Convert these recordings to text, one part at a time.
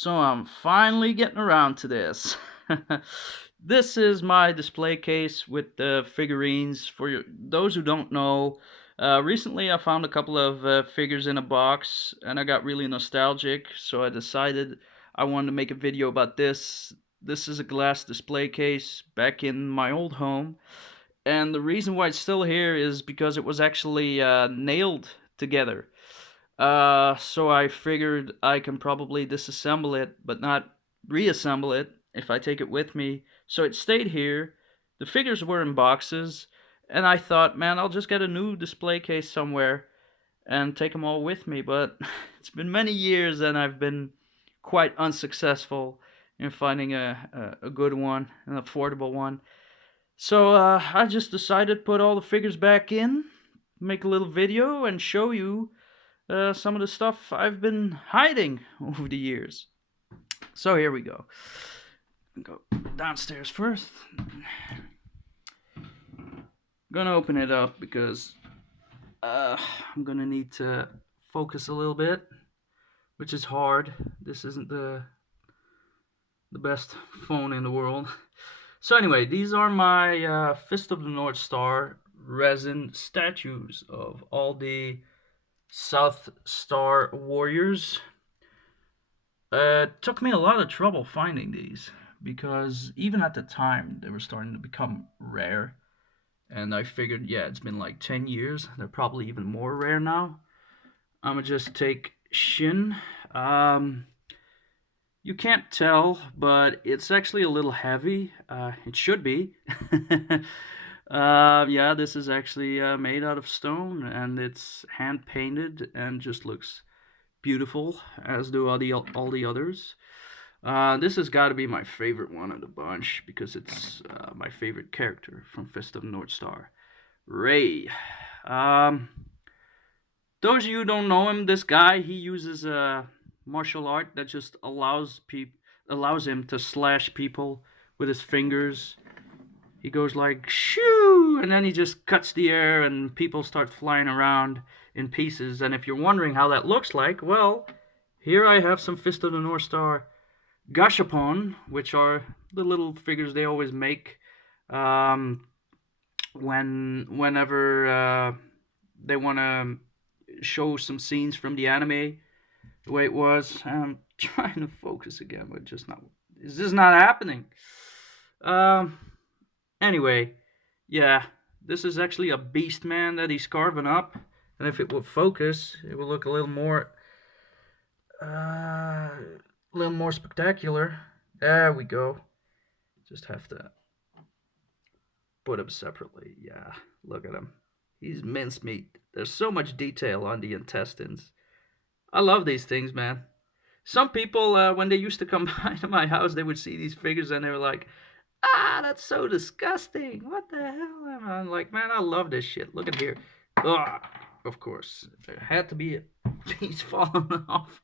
So I'm finally getting around to this. This is my display case with the figurines. Those who don't know, recently I found a couple of figures in a box and I got really nostalgic, so I decided I wanted to make a video about this. This is a glass display case back in my old home, and the reason why it's still here is because it was actually nailed together. So I figured I can probably disassemble it, but not reassemble it if I take it with me. So it stayed here. The figures were in boxes, and I thought, man, I'll just get a new display case somewhere and take them all with me. But it's been many years, and I've been quite unsuccessful in finding a good one, an affordable one. So I just decided to put all the figures back in, make a little video, and show you some of the stuff I've been hiding over the years. So here we go. Go downstairs first. Gonna open it up because I'm gonna need to focus a little bit, which is hard. This isn't the best phone in the world. So anyway, these are my Fist of the North Star resin statues of all the South Star warriors. It took me a lot of trouble finding these because even at the time they were starting to become rare. And I figured, yeah, it's been like 10 years. They're probably even more rare now. I'm gonna just take Shin. You can't tell, but it's actually a little heavy. It should be. Yeah, this is actually made out of stone and it's hand painted and just looks beautiful, as do all the others. This has got to be my favorite one of the bunch because it's my favorite character from Fist of the North Star, Ray. Um, those of you who don't know him, this guy he uses a martial art that just allows him to slash people with his fingers. He goes like shoo, and then he just cuts the air, and people start flying around in pieces. And if you're wondering how that looks like, well, here I have some Fist of the North Star Gashapon, which are the little figures they always make whenever they want to show some scenes from the anime the way it was. I'm trying to focus again, but just not. Is this not happening? Um. Anyway, yeah, this is actually a beast man that he's carving up, and if it would focus, it would look a little more spectacular. There we go. Just have to put him separately. Yeah, look at him. He's mincemeat. There's so much detail on the intestines. I love these things, man. Some people, when they used to come by to my house, they would see these figures and they were like, "Ah, that's so disgusting. What the hell?" And I'm like, "Man, I love this shit. Look at here." Ah, of course, there had to be a piece falling off.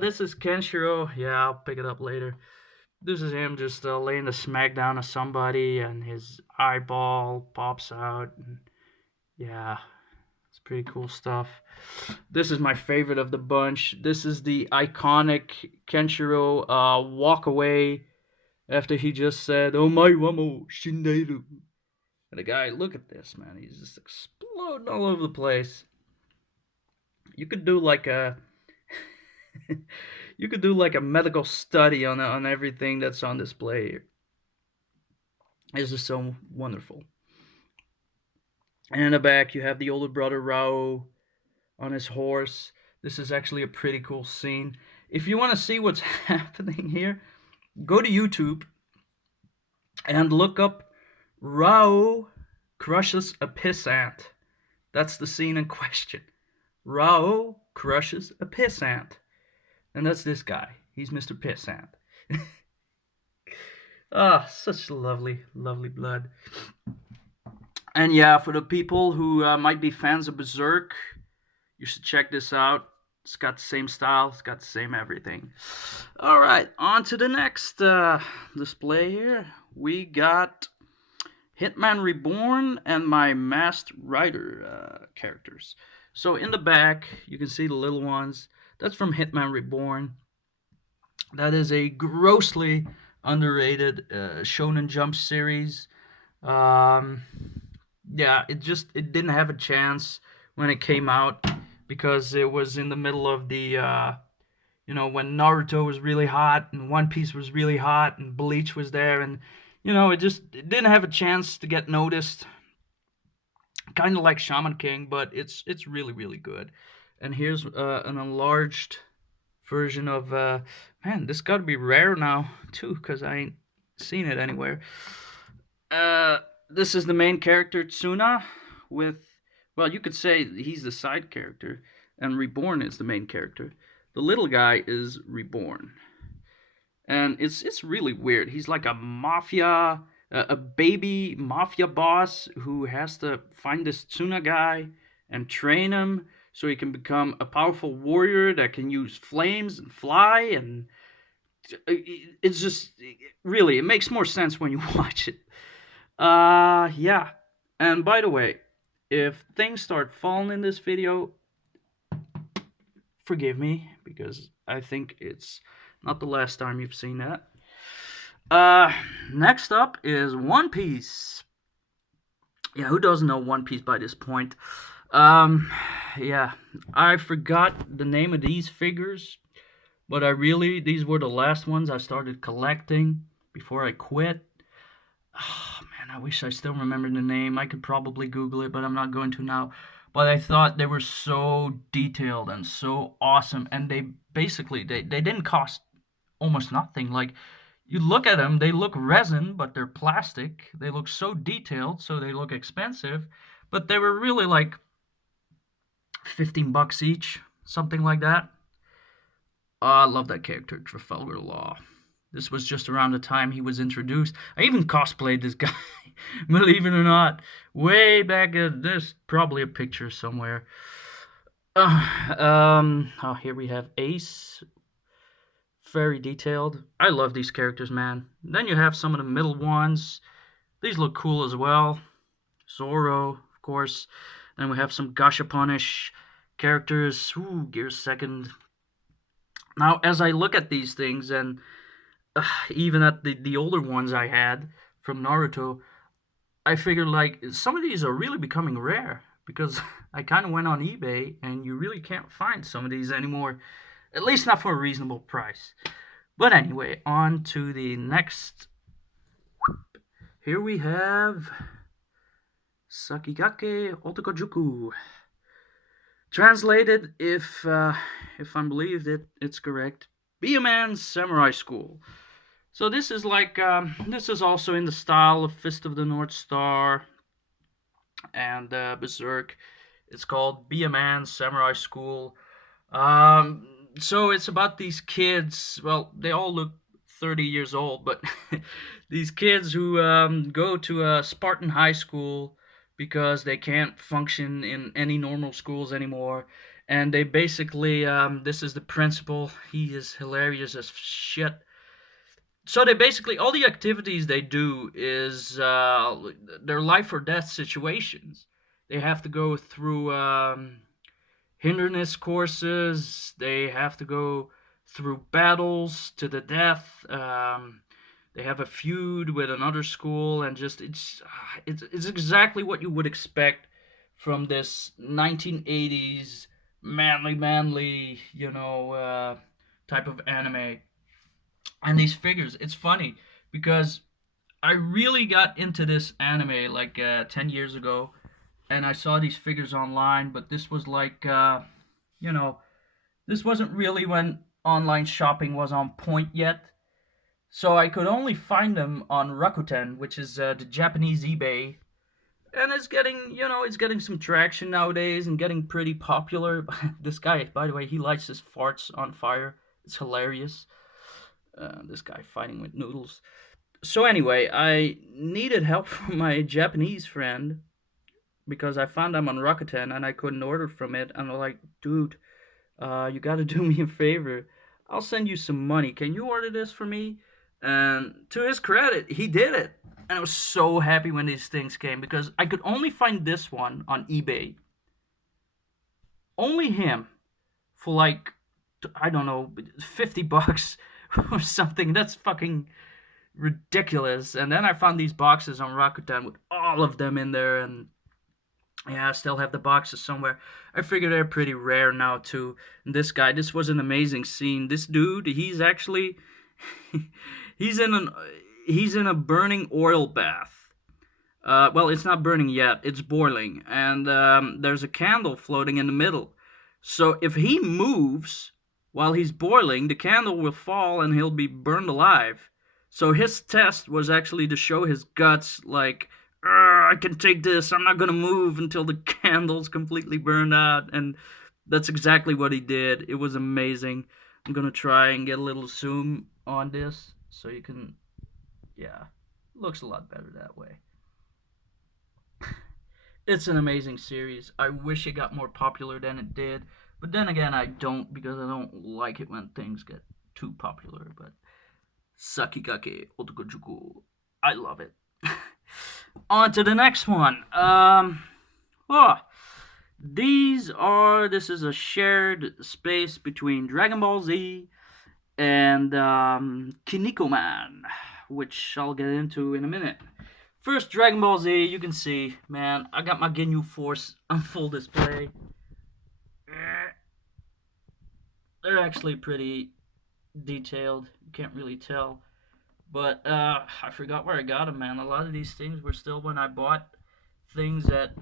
This is Kenshiro. Yeah, I'll pick it up later. This is him just laying the smack down of somebody, and his eyeball pops out. And yeah, it's pretty cool stuff. This is my favorite of the bunch. This is the iconic Kenshiro walk away after he just said, "Omae wa mo shinderu." And the guy, look at this, man. He's just exploding all over the place. You could do like a you could do like a medical study on everything that's on display here. This is so wonderful. And in the back, you have the older brother Rao on his horse. This is actually a pretty cool scene. If you want to see what's happening here, go to YouTube and look up Rao crushes a piss ant. That's the scene in question. Rao crushes a piss ant. And that's this guy. He's Mr. Piss Ant. Ah, such lovely, lovely blood. And yeah, for the people who might be fans of Berserk, you should check this out. It's got the same style, it's got the same everything. All right, on to the next display here. We got Hitman Reborn and my Masked Rider characters. So in the back, you can see the little ones. That's from Hitman Reborn. That is a grossly underrated Shonen Jump series. Um, yeah, it didn't have a chance when it came out because it was in the middle of the when Naruto was really hot and One Piece was really hot and Bleach was there, and it didn't have a chance to get noticed. Kind of like Shaman King, but it's really really good. And here's an enlarged version of man. This got to be rare now too, cause I ain't seen it anywhere. Uh, this is the main character Tsuna, with well, you could say he's the side character, and Reborn is the main character. The little guy is Reborn, and it's really weird. He's like a mafia, a baby mafia boss who has to find this Tsuna guy and train him so he can become a powerful warrior that can use flames and fly. And it's just really, it makes more sense when you watch it. Yeah. And by the way, if things start falling in this video, forgive me because I think it's not the last time you've seen that. Uh, Next up is One Piece. Yeah, who doesn't know One Piece by this point? Um, yeah, I forgot the name of these figures, but these were the last ones I started collecting before I quit. Oh, man, I wish I still remembered the name. I could probably Google it, but I'm not going to now. But I thought they were so detailed and so awesome, and they didn't cost almost nothing. Like you look at them, they look resin, but they're plastic. They look so detailed, so they look expensive, but they were really like $15 each, something like that. Oh, I love that character, Trafalgar Law. This was just around the time he was introduced. I even cosplayed this guy, believe it or not, way back. There's probably a picture somewhere. Oh, here we have Ace, very detailed. I love these characters, man. Then you have some of the middle ones. These look cool as well. Zoro, of course. Then we have some Gashaponish characters. Ooh, Gear Second. Now, as I look at these things, and even at the older ones I had from Naruto, I figured like some of these are really becoming rare because I kind of went on eBay and you really can't find some of these anymore, at least not for a reasonable price. But anyway, on to the next. Here we have Sakigake Otokojuku. Translated, if I'm believed it's correct, be a man's samurai school. So this is like this is also in the style of Fist of the North Star and Berserk. It's called Be a Man Samurai School. Um, so it's about these kids. Well, they all look 30 years old, but these kids who go to a Spartan high school because they can't function in any normal schools anymore. And they basically, this is the principal. He is hilarious as shit. So they basically, all the activities they do is their life or death situations. They have to go through hinderness courses. They have to go through battles to the death. They have a feud with another school, and just it's exactly what you would expect from this 1980s manly type of anime. And these figures, it's funny because I really got into this anime like 10 years ago, and I saw these figures online, but this was like, you know, this wasn't really when online shopping was on point yet. So I could only find them on Rakuten, which is the Japanese eBay. And it's getting some traction nowadays and getting pretty popular. This guy, by the way, he lights his farts on fire. It's hilarious. This guy fighting with noodles. So anyway, I needed help from my Japanese friend because I found them on Rakuten and I couldn't order from it. And I'm like, dude, you got to do me a favor. I'll send you some money. Can you order this for me? And to his credit, he did it. And I was so happy when these things came because I could only find this one on eBay. Only him for like, I don't know, $50 or something. That's fucking ridiculous. And then I found these boxes on Rakuten with all of them in there, and yeah, I still have the boxes somewhere. I figure they're pretty rare now too. And this guy, this was an amazing scene. This dude, he's actually he's in an he's in a burning oil bath. Well, it's not burning yet; it's boiling, and there's a candle floating in the middle. So if he moves while he's boiling, the candle will fall and he'll be burned alive. So his test was actually to show his guts, like, I can take this. I'm not gonna move until the candle's completely burned out, and that's exactly what he did. It was amazing. I'm gonna try and get a little zoom on this so you can, yeah, looks a lot better that way. It's an amazing series. I wish it got more popular than it did, but then again, I don't, because I don't like it when things get too popular. But Sakigake Otokojuku, I love it. On to the next one. Oh, this is a shared space between Dragon Ball Z and Kiniko Man, which I'll get into in a minute. First, Dragon Ball Z, you can see, man, I got my Ginyu Force on full display. They're actually pretty detailed. You can't really tell. But I forgot where I got them, man. A lot of these things were still when I bought things at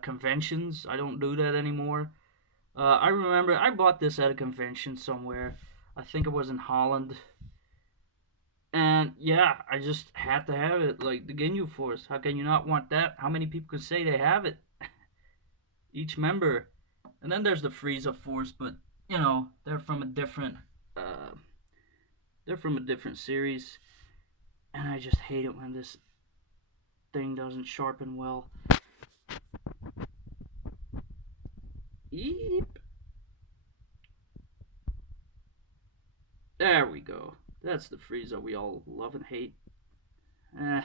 conventions. I don't do that anymore. I remember I bought this at a convention somewhere. I think it was in Holland. And yeah, I just had to have it. Like the Ginyu Force. How can you not want that? How many people can say they have it? Each member. And then there's the Frieza Force, but you know they're from a different. They're from a different series, and I just hate it when this thing doesn't sharpen well. Eep. There we go. That's the Frieza we all love and hate. Eh.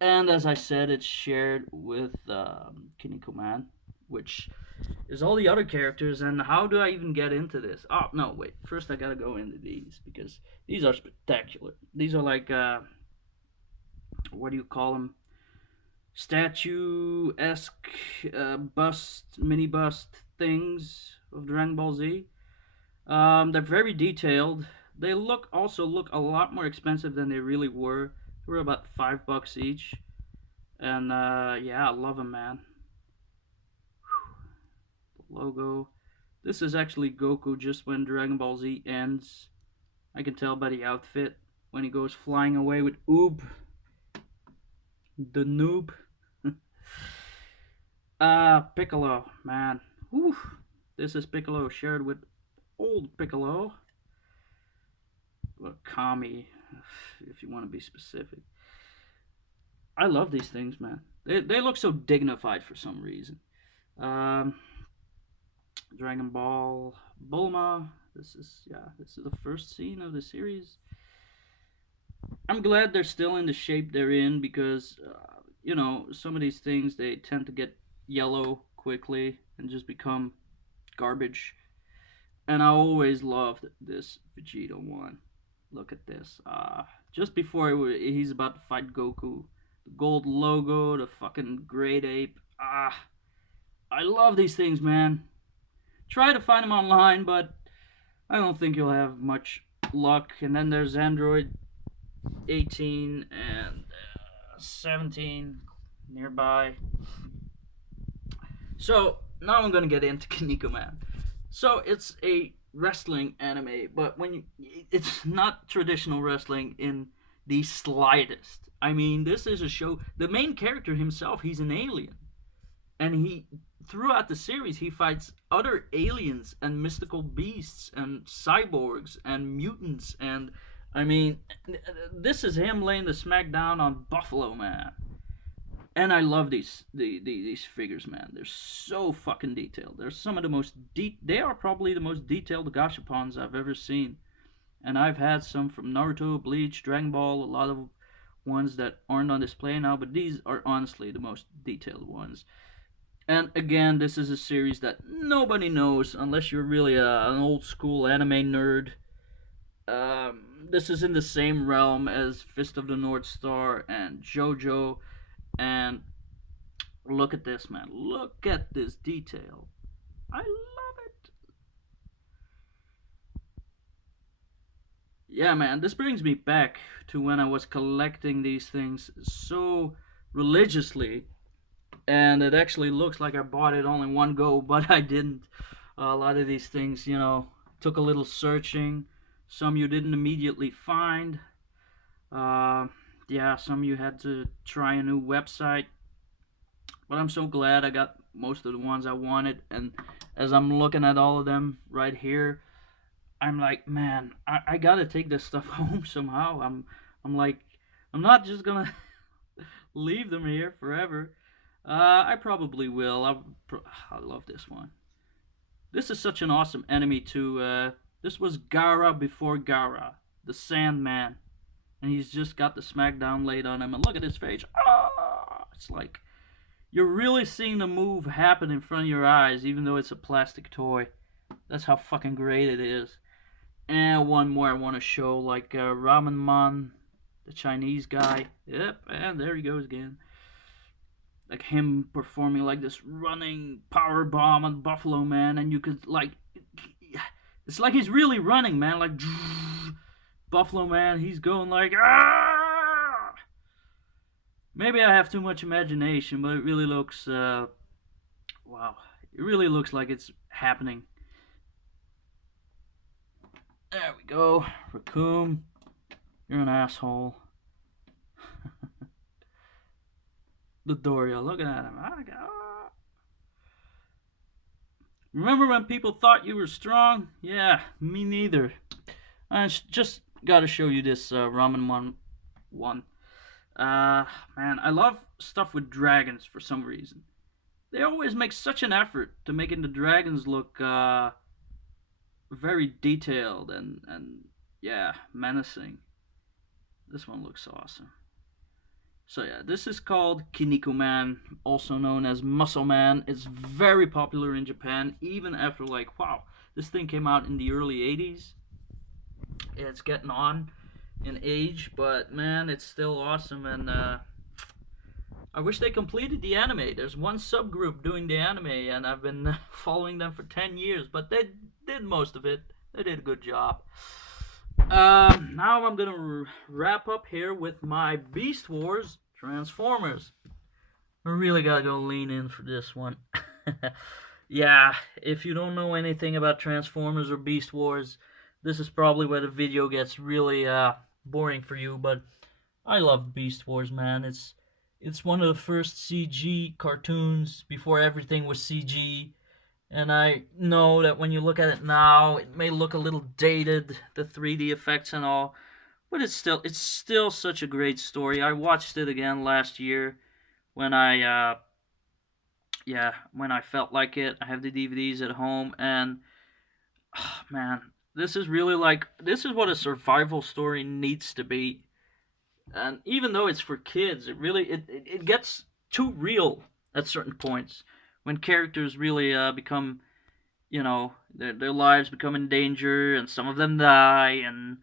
And as I said, it's shared with Kiniko Man, which is all the other characters. And how do I even get into this? Oh, no, wait. First, I gotta go into these, because these are spectacular. These are like, what do you call them? Statue-esque mini bust things of Dragon Ball Z. They're very detailed. They also look a lot more expensive than they really were. They were about $5 each, and yeah, I love them, man. The logo. This is actually Goku just when Dragon Ball Z ends. I can tell by the outfit when he goes flying away with Oob, the noob. Piccolo, man. Whew. This is Piccolo shared with old Piccolo. Well, Kami, if you want to be specific. I love these things, man. They look so dignified for some reason. Um, Dragon Ball Bulma. This is the first scene of the series. I'm glad they're still in the shape they're in, because you know, some of these things, they tend to get yellow quickly and just become garbage. And I always loved this Vegeta one. Look at this. Just before he's about to fight Goku, the gold logo, the fucking great ape. I love these things, man. Try to find them online, but I don't think you'll have much luck. And then there's Android 18 and 17 nearby. So now I'm gonna get into Kiniko Man. So it's a wrestling anime, but it's not traditional wrestling in the slightest. I mean, this is a show. The main character himself, he's an alien, and he throughout the series he fights other aliens and mystical beasts and cyborgs and mutants, and I mean, this is him laying the smackdown on Buffalo Man. And I love these figures, man. They're so fucking detailed. They're some of the most they are probably the most detailed gashapons I've ever seen. And I've had some from Naruto, Bleach, Dragon Ball, a lot of ones that aren't on display now, but these are honestly the most detailed ones. And again, this is a series that nobody knows unless you're really an old school anime nerd. This is in the same realm as Fist of the North Star and JoJo. And look at this, man. Look at this detail. I love it. Yeah, man. This brings me back to when I was collecting these things so religiously. And it actually looks like I bought it all in one go, but I didn't. A lot of these things, took a little searching. Some you didn't immediately find. Uh, yeah, some you had to try a new website. But I'm so glad I got most of the ones I wanted. And as I'm looking at all of them right here, I'm like, man, I gotta take this stuff home somehow. I'm like, I'm not just gonna leave them here forever. I probably will. I love this one. This is such an awesome enemy too. This was Gara before Gara, the Sandman, and he's just got the smackdown laid on him. And look at his face. Ah! It's like you're really seeing the move happen in front of your eyes, even though it's a plastic toy. That's how fucking great it is. And one more I want to show, like Ramen Man, the Chinese guy. Yep, and there he goes again. Like him performing like this running power bomb on Buffalo Man, and you could like, it's like he's really running, man. Like Buffalo Man, he's going like ah. Maybe I have too much imagination, but it really looks wow. It really looks like it's happening. There we go, Raccoon. You're an asshole. The Doria, looking at him. Remember when people thought you were strong? Yeah, me neither. I just gotta show you this ramen one. Man, I love stuff with dragons for some reason. They always make such an effort to making the dragons look very detailed and yeah, menacing. This one looks awesome. So yeah, this is called Kiniko Man, also known as Muscle Man. It's very popular in Japan, even after like, wow, this thing came out in the early 80s. It's getting on in age, but man, it's still awesome. And I wish they completed the anime. There's one subgroup doing the anime, and I've been following them for 10 years, but they did most of it. They did a good job. Now I'm gonna wrap up here with my Beast Wars Transformers. I really gotta go lean in for this one. Yeah, if you don't know anything about Transformers or Beast Wars, this is probably where the video gets really boring for you. But I love Beast Wars, man. It's one of the first CG cartoons before everything was CG. And I know that when you look at it now, it may look a little dated, the 3D effects and all, but it's still such a great story. I watched it again last year when when I felt like it. I have the DVDs at home, and oh, man, this is what a survival story needs to be. And even though it's for kids, it gets too real at certain points when characters really become, their lives become in danger, and some of them die, and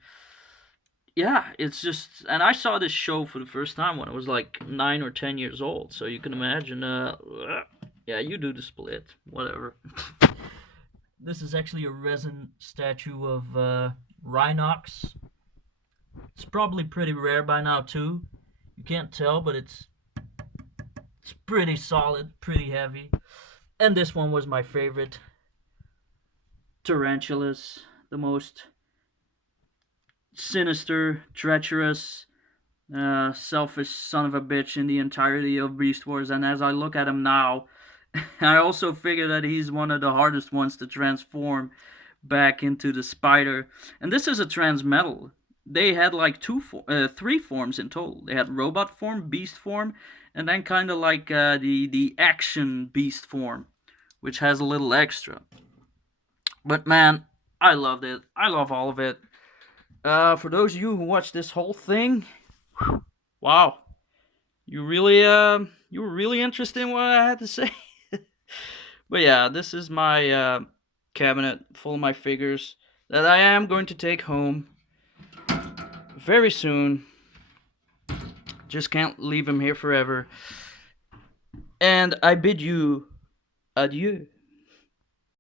yeah, it's just. And I saw this show for the first time when I was like 9 or 10 years old, so you can imagine. Yeah, you do the split, whatever. This is actually a resin statue of Rhinox. It's probably pretty rare by now too. You can't tell, but it's pretty solid, pretty heavy. And this one was my favorite. Tarantulas, the most sinister, treacherous, selfish son of a bitch in the entirety of Beast Wars. And as I look at him now, I also figure that he's one of the hardest ones to transform back into the spider. And this is a transmetal. They had like three forms in total. They had robot form, beast form, and then kind of like the action beast form, which has a little extra. But man, I loved it. I love all of it. For those of you who watched this whole thing, wow, you were really interested in what I had to say. But yeah, this is my cabinet full of my figures that I am going to take home very soon. Just can't leave them here forever. And I bid you adieu.